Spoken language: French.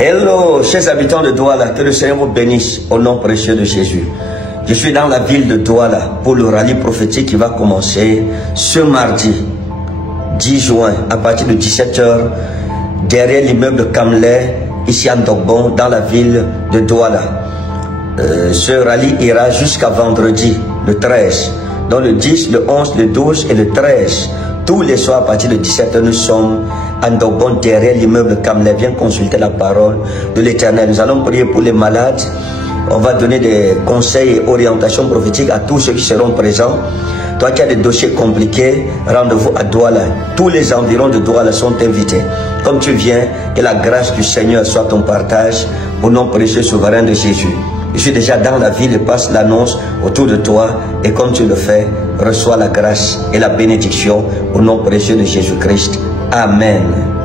Hello, chers habitants de Douala, que le Seigneur vous bénisse au nom précieux de Jésus. Je suis dans la ville de Douala pour le rallye prophétique qui va commencer ce mardi 10 juin à partir de 17 h derrière l'immeuble Kamlé, ici à Ndogbon, dans la ville de Douala. Ce rallye ira jusqu'à vendredi, le 13. Donc le 10, le 11, le 12 et le 13. Tous les soirs à partir de 17 h, nous sommes à Ndogbon, derrière l'immeuble Kamlé. Viens consulter la parole de l'Éternel. Nous allons prier pour les malades. On va donner des conseils et orientations prophétiques à tous ceux qui seront présents. Toi qui as des dossiers compliqués, rendez-vous à Douala. Tous les environs de Douala sont invités. Comme tu viens, que la grâce du Seigneur soit ton partage au nom précieux souverain de Jésus. Je suis déjà dans la ville et passe l'annonce autour de toi. Et comme tu le fais, reçois la grâce et la bénédiction au nom précieux de Jésus-Christ. Amen.